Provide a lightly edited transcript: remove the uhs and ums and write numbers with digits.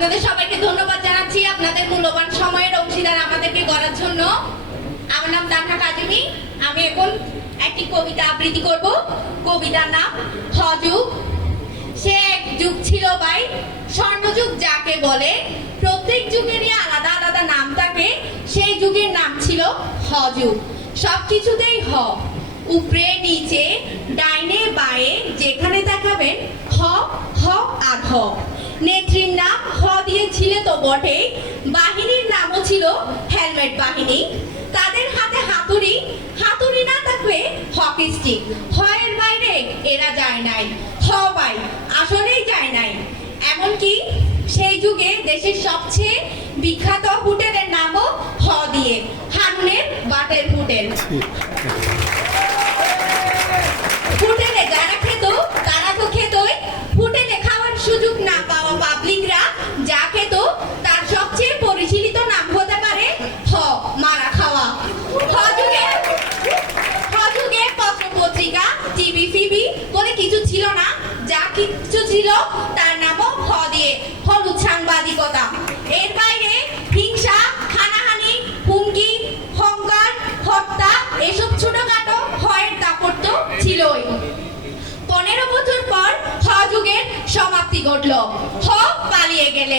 আপনাদের সবাইকে ধন্যবাদ জানাচ্ছি আপনাদের মূল্যবান সময়ের অংশীদার আমাদেরকে করার জন্য। আমার নাম তানহা কাজেমি। আমি এখন একটি কবিতা আবৃত্তি করব। কবিতার নাম হযুগ। সে এক যুগ ছিল ভাই, স্বর্ণযুগ যাকে বলে। প্রত্যেক যুগেরই আলাদা আলাদা নাম থাকে। সেই যুগের নাম ছিল হযুগ। সবকিছুতেই হ, উপরে নিচে ডাইনে বায়ে যেখানে তাকাবেন হ হ আর হ। নেত্রীর নাম হ দিয়েছিল তো বটে, বাহিনীর নামও ছিল হেলমেট বাহিনী। তাদের হাতে হাতুড়ি, হাতুড়ি না থাকলে হকি স্টিক। হয়ের বাইরে এরা যায় নাই, হ ভাই আসলেই যায় নাই। এমনকি সেই যুগে দেশের সবচেয়ে বিখ্যাত হোটেলের নামও হ দিয়ে, হারুনের বাটের হোটেল। হোটেলে যারা খেত তারা তো খেতই, হোটেলে খাওয়ার সুযোগ না পাওয়া পাবলিকরা যা খেত তার সবচেয়ে পরিচালিত নাম হতে পারে হ মারা খাওয়া। হযুগে পত্র পত্রিকা টিভি ফিবি বলে কিছু ছিল না, যা কিছু ছিল তার নামও হ দিয়ে, হলুদ সাংবাদিকতা। এর বাইরে হিংসা, হানাহানি, হুমকি, হংকার, হত্যা এসব ছোটখাটো হয়ের দাপট ছিলই। 15 বছর পর হযুগের সমাপ্তি ঘটল। হ পালিয়ে গেলেন,